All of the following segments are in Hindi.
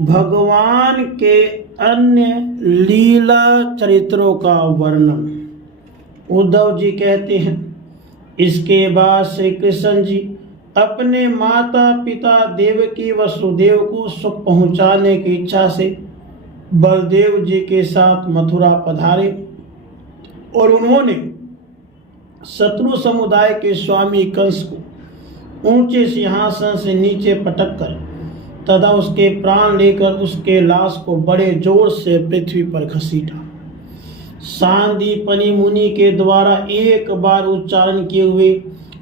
भगवान के अन्य लीला चरित्रों का वर्णन। उद्धव जी कहते हैं, इसके बाद श्री कृष्ण जी अपने माता पिता देवकी वसुदेव को सुख पहुंचाने की इच्छा से बलदेव जी के साथ मथुरा पधारे और उन्होंने शत्रु समुदाय के स्वामी कंस को ऊंचे सिंहासन से नीचे पटक कर तथा उसके प्राण लेकर उसके लाश को बड़े जोर से पृथ्वी पर घसीटा। सांदीपनि मुनि के द्वारा एक बार उच्चारण किए हुए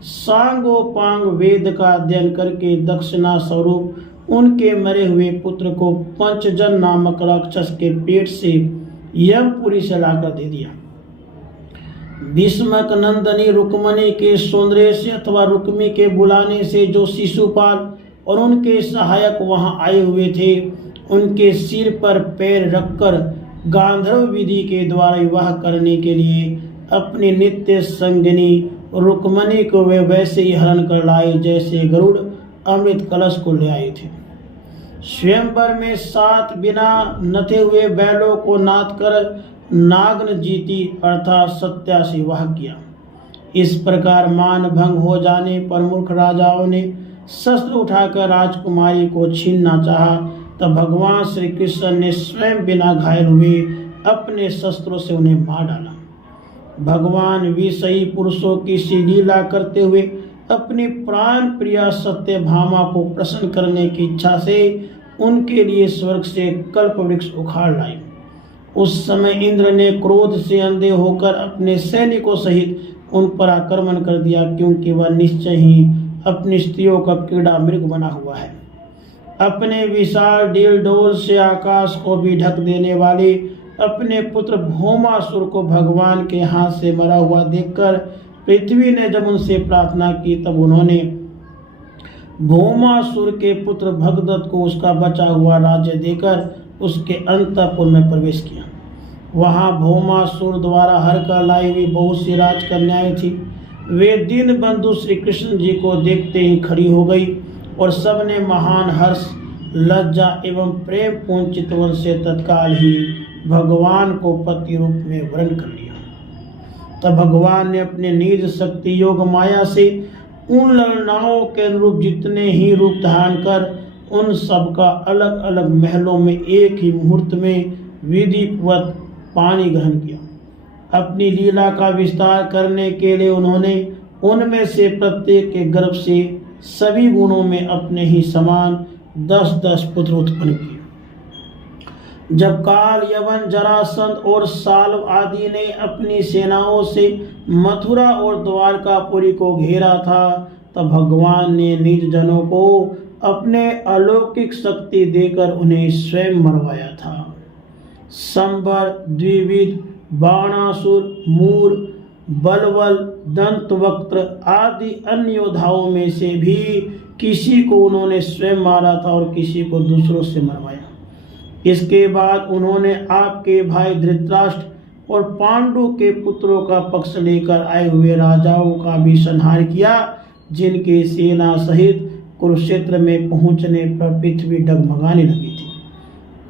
सांगोपांग वेद का अध्ययन करके दक्षिणा स्वरूप उनके मरे हुए पुत्र को पंचजन नामक राक्षस के पेट से यमपुरी से लाकर दे दिया। भीष्मक नंदनी रुक्मणी के सौंदर्य से अथवा रुक्मी के बुलाने से जो शिशुपाल और उनके सहायक वहां आए हुए थे, उनके सिर पर पैर रखकर गांधर्व विधि के द्वारा विवाह करने के लिए अपनी नित्य संगिनी रुक्मणी को वे वैसे ही हरण कर लाए जैसे गरुड़ अमृत कलश को ले आए थे। स्वयंवर में 7 बिना नथे हुए बैलों को नाद कर नागन जीती अर्थात सत्या से विवाह किया। इस प्रकार मान भंग हो जाने पर मूर्ख राजाओं ने शस्त्र उठाकर राजकुमारी को छीनना चाहा, तब भगवान श्री कृष्ण ने स्वयं बिना घायल हुए अपने शस्त्रों से उन्हें मार डाला। भगवान विषयी पुरुषों की सी लीला करते हुए अपनी प्राण प्रिया सत्यभामा को प्रसन्न करने की इच्छा से उनके लिए स्वर्ग से कल्प वृक्ष उखाड़ लाई। उस समय इंद्र ने क्रोध से अंधे होकर अपने सैनिकों सहित उन पर आक्रमण कर दिया, क्योंकि वह निश्चय ही अपनी स्त्रियों का कीड़ा मृग बना हुआ है। अपने विशाल डील डोल से आकाश को भी ढक देने वाले अपने पुत्र भौमासुर को भगवान के हाथ से मरा हुआ देखकर पृथ्वी ने जब उनसे प्रार्थना की, तब उन्होंने भौमासुर के पुत्र भगदत्त को उसका बचा हुआ राज्य देकर उसके अंतःपुर में प्रवेश किया। वहां भौमासुर द्वारा हर का लाई हुई बहुत सी राजकन्याएं थी। वे दीन बंधु श्री कृष्ण जी को देखते ही खड़ी हो गई और सबने महान हर्ष, लज्जा एवं प्रेम पूर्ण चितवन से तत्काल ही भगवान को पति रूप में वर्ण कर लिया। तब भगवान ने अपने निज शक्ति योग माया से उन ललनाओं के अनुरूप जितने ही रूप धारण कर उन सबका अलग अलग महलों में एक ही मुहूर्त में विधिवत पानी ग्रहण किया। अपनी लीला का विस्तार करने के लिए उन्होंने उनमें से प्रत्येक के गर्भ से सभी गुणों में अपने ही समान 10-10 पुत्र उत्पन्न किए। जब काल, यवन, जरासंध और साल्व आदि ने अपनी सेनाओं से मथुरा और द्वारकापुरी को घेरा था, तब भगवान ने निज जनों को अपने अलौकिक शक्ति देकर उन्हें स्वयं मरवाया था। संबर, द्विविध, बाणासुर, मूर, बलवल, दंतवक्त्र आदि अन्य योद्धाओं में से भी किसी को उन्होंने स्वयं मारा था और किसी को दूसरों से मरवाया। इसके बाद उन्होंने आपके भाई धृतराष्ट्र और पांडु के पुत्रों का पक्ष लेकर आए हुए राजाओं का भी संहार किया, जिनके सेना सहित कुरुक्षेत्र में पहुंचने पर पृथ्वी डगमगाने लगी थी।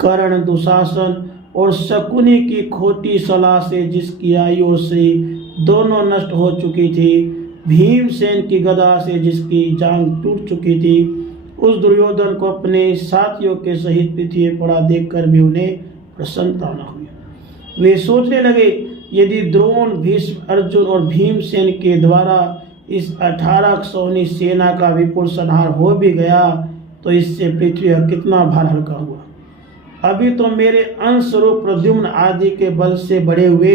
कर्ण, दुशासन और शकुनी की खोटी सलाह से जिसकी आयु और श्री दोनों नष्ट हो चुकी थी, भीमसेन की गदा से जिसकी जांग टूट चुकी थी, उस दुर्योधन को अपने साथियों के सहित पृथ्वी पड़ा देखकर भी उन्हें प्रसन्नता न हुई। वे सोचने लगे, यदि द्रोण, भीष्म, अर्जुन और भीमसेन के द्वारा इस 18 सौनी सेना का विपुल संहार हो भी गया तो इससे पृथ्वी का कितना भार हल्का हुआ। अभी तो मेरे अंश रूप प्रद्युम्न आदि के बल से बढ़े हुए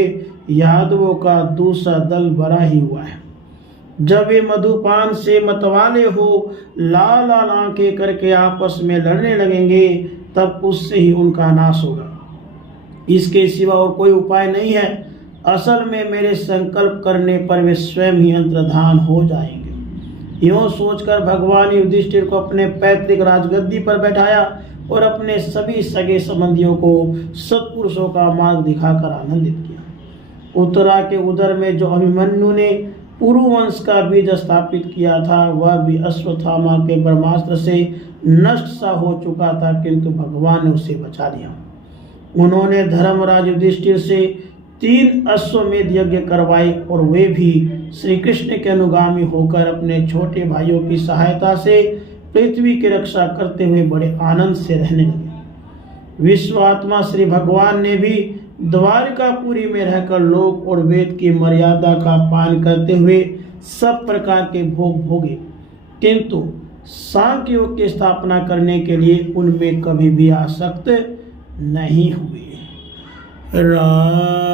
यादवों का दूसरा दल बड़ा ही हुआ है। जब वे मधुपान से मतवाले हो लाल लाल आंखें करके आपस में लड़ने लगेंगे, तब उससे ही उनका नाश होगा। इसके सिवा और कोई उपाय नहीं है। असल में मेरे संकल्प करने पर वे स्वयं ही अंतर्धान हो जाएंगे। यूँ सोचकर भगवान युधिष्ठिर को अपने पैतृक राजगद्दी पर बैठाया और अपने सभी सगे संबंधियों को सत्पुरुषों का मार्ग दिखाकर आनंदित किया। उत्तरा के उदर में जो अभिमन्यु ने पुरुवंश का बीज स्थापित किया था, वह भी अश्वत्थामा के ब्रह्मास्त्र से नष्ट सा हो चुका था, किंतु भगवान ने उसे बचा दिया। उन्होंने धर्मराज युधिष्ठिर से 3 अश्वमेध यज्ञ करवाए और वे भी श्री कृष्ण के अनुगामी होकर अपने छोटे भाइयों की सहायता से पृथ्वी की रक्षा करते हुए बड़े आनंद से रहने लगे। विश्वात्मा श्री भगवान ने भी द्वारकापुरी में रहकर लोक और वेद की मर्यादा का पालन करते हुए सब प्रकार के भोग भोगे, किंतु सांख्य योग की स्थापना करने के लिए उनमें कभी भी आसक्त नहीं हुए। राधे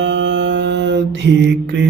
कृष्ण।